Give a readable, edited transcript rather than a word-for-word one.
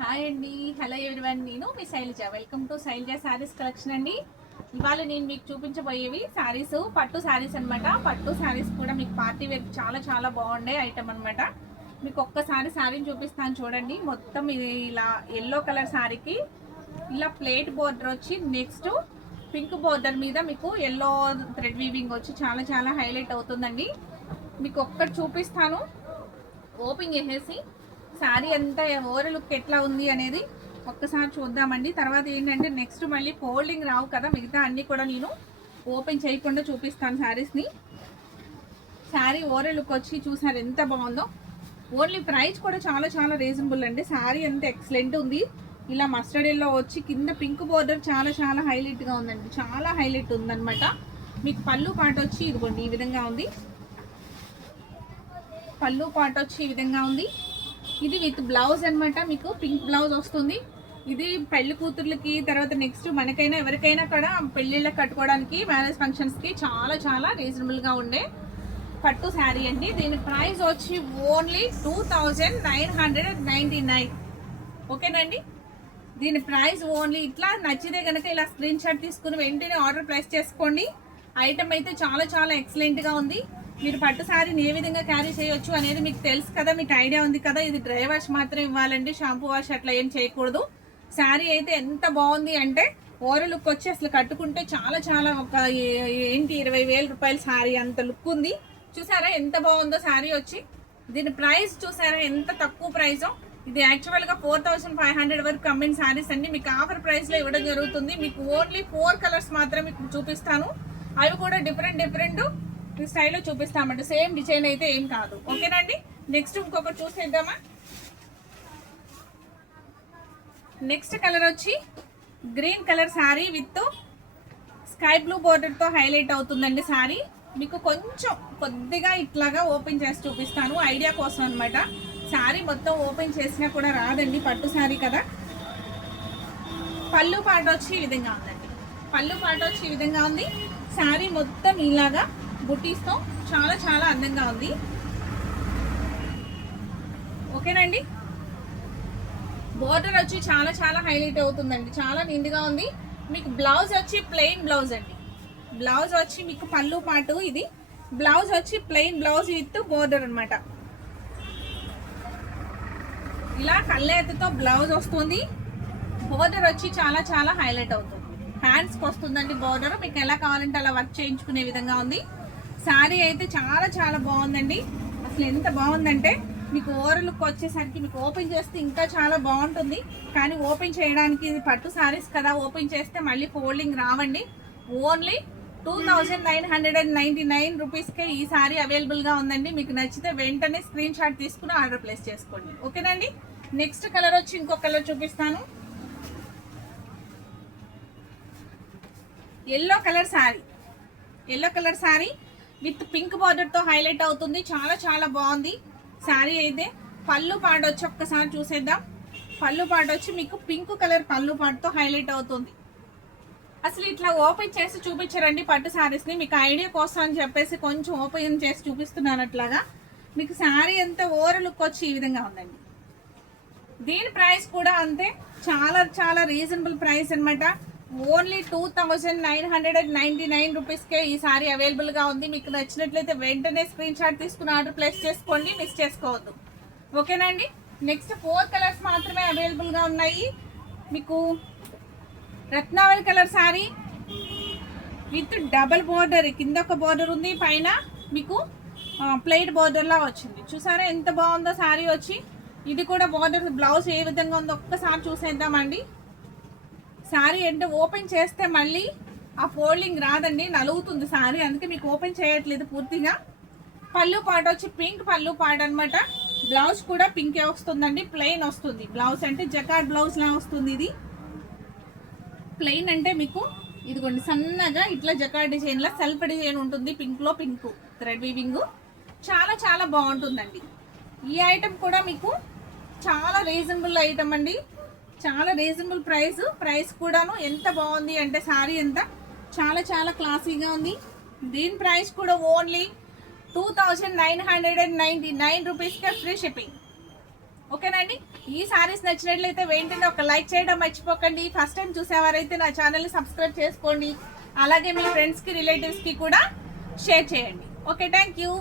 Hi అండి. Hello everyone. నేను మీ Shailaja. Welcome to Shailaja sarees collection అండి. ఇవాళ నేను మీకు చూపించబోయేవి శారీస్, పట్టు శారీస్ అనమాట. పట్టు శారీస్ కూడా మీకు పార్టీ వేర్ చాలా చాలా బాగుండే ఐటమ్ అనమాట. మీకు ఒక్కసారి శారీని చూపిస్తాను చూడండి. మొత్తం ఇది ఇలా ఎల్లో కలర్ శారీకి ఇలా ప్లేట్ బోర్డర్ వచ్చి, నెక్స్ట్ పింక్ బోర్డర్ మీద మీకు ఎల్లో థ్రెడ్ వీవింగ్ వచ్చి చాలా చాలా హైలైట్ అవుతుందండి. మీకు ఒక్కటి చూపిస్తాను ఓపెన్ చేసేసి శారీ అంతా ఓవర్ లుక్ ఎట్లా ఉంది అనేది ఒక్కసారి చూద్దామండి. తర్వాత ఏంటంటే నెక్స్ట్ మళ్ళీ ఫోల్డింగ్ రావు కదా, మిగతా అన్నీ కూడా నేను ఓపెన్ చేయకుండా చూపిస్తాను శారీస్ని. శారీ ఓవర్ లుక్ వచ్చి చూసారు ఎంత బాగుందో. ఓన్లీ ప్రైస్ కూడా చాలా చాలా రీజనబుల్ అండి. శారీ అంత ఎక్సలెంట్ ఉంది. ఇలా మస్టర్డ్ ఎల్లో వచ్చి కింద పింక్ బోర్డర్ చాలా చాలా హైలైట్గా ఉందండి. చాలా హైలైట్ ఉందన్నమాట. మీకు పళ్ళు పాట వచ్చి ఇదిగోండి ఈ విధంగా ఉంది. పళ్ళు పాట వచ్చి ఈ విధంగా ఉంది. ఇది విత్ బ్లౌజ్ అనమాట. మీకు పింక్ బ్లౌజ్ వస్తుంది. ఇది పెళ్లి కూతుర్లకి, తర్వాత నెక్స్ట్ మనకైనా ఎవరికైనా కూడా పెళ్ళిళ్ళకి కట్టుకోవడానికి, మ్యారేజ్ ఫంక్షన్స్కి చాలా చాలా రీజనబుల్గా ఉండే పట్టు శారీ అండి. దీని ప్రైస్ వచ్చి ఓన్లీ 2999. ఓకేనండి. దీని ప్రైస్ ఓన్లీ. ఇట్లా నచ్చితే కనుక ఇలా స్క్రీన్ షాట్ తీసుకుని వెంటనే ఆర్డర్ ప్లేస్ చేసుకోండి. ఐటమ్ అయితే చాలా చాలా ఎక్సలెంట్గా ఉంది. మీరు పట్టు శారీని ఏ విధంగా క్యారీ చేయొచ్చు అనేది మీకు తెలుసు కదా, మీకు ఐడియా ఉంది కదా. ఇది డ్రై వాష్ మాత్రం ఇవ్వాలండి, షాంపూ వాష్ అట్లా ఏం చేయకూడదు. శారీ అయితే ఎంత బాగుంది అంటే ఓవర్ లుక్ వచ్చి అసలు కట్టుకుంటే చాలా చాలా ఒక 20,000 రూపాయల శారీ అంత లుక్ ఉంది. చూసారా ఎంత బాగుందో శారీ వచ్చి. దీని ప్రైస్ చూసారా ఎంత తక్కువ ప్రైజో. ఇది యాక్చువల్గా 4,500 వరకు అమ్మిన శారీస్ అండి. మీకు ఆఫర్ ప్రైస్లో ఇవ్వడం జరుగుతుంది. మీకు ఓన్లీ 4 కలర్స్ మాత్రం మీకు చూపిస్తాను. అవి కూడా డిఫరెంట్ డిఫరెంట్ స్టైల్లో చూపిస్తామండి. సేమ్ డిజైన్ అయితే ఏం కాదు. ఓకేనండి. నెక్స్ట్ ఇంకొకటి చూసేద్దామా. నెక్స్ట్ కలర్ వచ్చి green colour saree with sky blue బోర్డర్తో హైలైట్ అవుతుందండి శారీ. మీకు కొంచెం కొద్దిగా ఇట్లాగా ఓపెన్ చేసి చూపిస్తాను ఐడియా కోసం అనమాట. శారీ మొత్తం ఓపెన్ చేసినా కూడా రాదండి, పట్టు శారీ కదా. పళ్ళు పాట వచ్చి ఈ విధంగా ఉందండి. పళ్ళు పాట వచ్చి ఈ విధంగా ఉంది. శారీ మొత్తం ఇలాగా బుటీస్తో చాలా చాలా అందంగా ఉంది. ఓకేనండి. బోర్డర్ వచ్చి చాలా చాలా హైలైట్ అవుతుందండి. చాలా నిండుగా ఉంది. మీకు బ్లౌజ్ వచ్చి ప్లెయిన్ బ్లౌజ్ అండి. బ్లౌజ్ వచ్చి మీకు పళ్ళు పాటు, ఇది బ్లౌజ్ వచ్చి ప్లెయిన్ బ్లౌజ్ విత్ బోర్డర్ అనమాట. ఇలా కళ్ళెత్తతో బ్లౌజ్ వస్తుంది. బోర్డర్ వచ్చి చాలా చాలా హైలైట్ అవుతుంది. హ్యాండ్స్కి వస్తుందండి బోర్డర్. మీకు ఎలా కావాలంటే అలా వర్క్ చేయించుకునే విధంగా ఉంది. శారీ అయితే చాలా చాలా బాగుందండి. అసలు ఎంత బాగుందంటే మీకు ఓవర్ లుక్ వచ్చేసరికి మీకు ఓపెన్ చేస్తే ఇంకా చాలా బాగుంటుంది. కానీ ఓపెన్ చేయడానికి ఇది పట్టు శారీస్ కదా, ఓపెన్ చేస్తే మళ్ళీ ఫోల్డింగ్ రావండి. ఓన్లీ 2999 రూపీస్కే ఈ శారీ అవైలబుల్గా ఉందండి. మీకు నచ్చితే వెంటనే స్క్రీన్ షాట్ తీసుకుని ఆర్డర్ ప్లేస్ చేసుకోండి. ఓకేనండి. నెక్స్ట్ కలర్ వచ్చి ఇంకో కలర్ చూపిస్తాను. Yellow colour saree. Yellow colour saree with pink బార్డర్తో హైలైట్ అవుతుంది. చాలా చాలా బాగుంది శారీ అయితే. పళ్ళు పాట వచ్చి ఒక్కసారి చూసేద్దాం. పళ్ళు పాట వచ్చి మీకు పింక్ కలర్ పళ్ళు పాటతో హైలైట్ అవుతుంది. అసలు ఇట్లా ఓపెన్ చేసి చూపించారండి పట్టు శారీస్ని. మీకు ఐడియా కోసం అని చెప్పేసి కొంచెం ఓపెన్ చేసి చూపిస్తున్నాను. అట్లాగా మీకు శారీ అంతా ఓవర్ లుక్ వచ్చి ఈ విధంగా ఉందండి. దీని ప్రైస్ కూడా అంతే, చాలా చాలా రీజనబుల్ ప్రైస్ అనమాట. ఓన్లీ 2999 రూపీస్కే ఈ సారీ అవైలబుల్గా ఉంది. మీకు నచ్చినట్లయితే వెంటనే స్క్రీన్ షాట్ తీసుకుని ఆర్డర్ ప్లేస్ చేసుకోండి, మిస్ చేసుకోవద్దు. ఓకేనండి. నెక్స్ట్ 4 కలర్స్ మాత్రమే అవైలబుల్గా ఉన్నాయి. మీకు Ratnavali colour saree with double border. కింద ఒక బోర్డర్ ఉంది, పైన మీకు ప్లేట్ బోర్డర్లా వచ్చింది. చూసారా ఎంత బాగుందో శారీ వచ్చి. ఇది కూడా బోర్డర్, బ్లౌజ్ ఏ విధంగా ఉందో ఒక్కసారి చూసేద్దామండి. శారీ అంటే ఓపెన్ చేస్తే మళ్ళీ ఆ ఫోల్డింగ్ రాదండి, నలుగుతుంది శారీ. అందుకే మీకు ఓపెన్ చేయట్లేదు పూర్తిగా. పళ్ళు పాట వచ్చి పింక్ పళ్ళు పాట అనమాట. బ్లౌజ్ కూడా పింకే వస్తుందండి, ప్లెయిన్ వస్తుంది. బ్లౌజ్ అంటే జకార్డ్ బ్లౌజ్ లా వస్తుంది. ఇది ప్లెయిన్ అంటే మీకు ఇదిగోండి సన్నగా ఇట్లా జకార్డ్ డిజైన్ లా సెల్ఫ్ డిజైన్ ఉంటుంది. పింక్లో పింక్ థ్రెడ్ వీవింగ్ చాలా చాలా బాగుంటుందండి. ఈ ఐటమ్ కూడా మీకు చాలా రీజనబుల్ ఐటమ్ అండి. చాలా రీజనబుల్ ప్రైస్ కూడాను. ఎంత బాగుంది అంటే శారీ ఎంత చాలా చాలా క్లాసీగా ఉంది. దీని ప్రైస్ కూడా ఓన్లీ 2999 రూపీస్కే ఫ్రీ షిప్పింగ్. ఓకేనండి. ఈ సారీస్ నచ్చినట్లయితే వెంటనే ఒక లైక్ చేయడం మర్చిపోకండి. ఫస్ట్ టైం చూసేవారైతే నా ఛానల్ని సబ్స్క్రైబ్ చేసుకోండి. అలాగే మీ ఫ్రెండ్స్కి రిలేటివ్స్కి కూడా షేర్ చేయండి. Okay, thank you.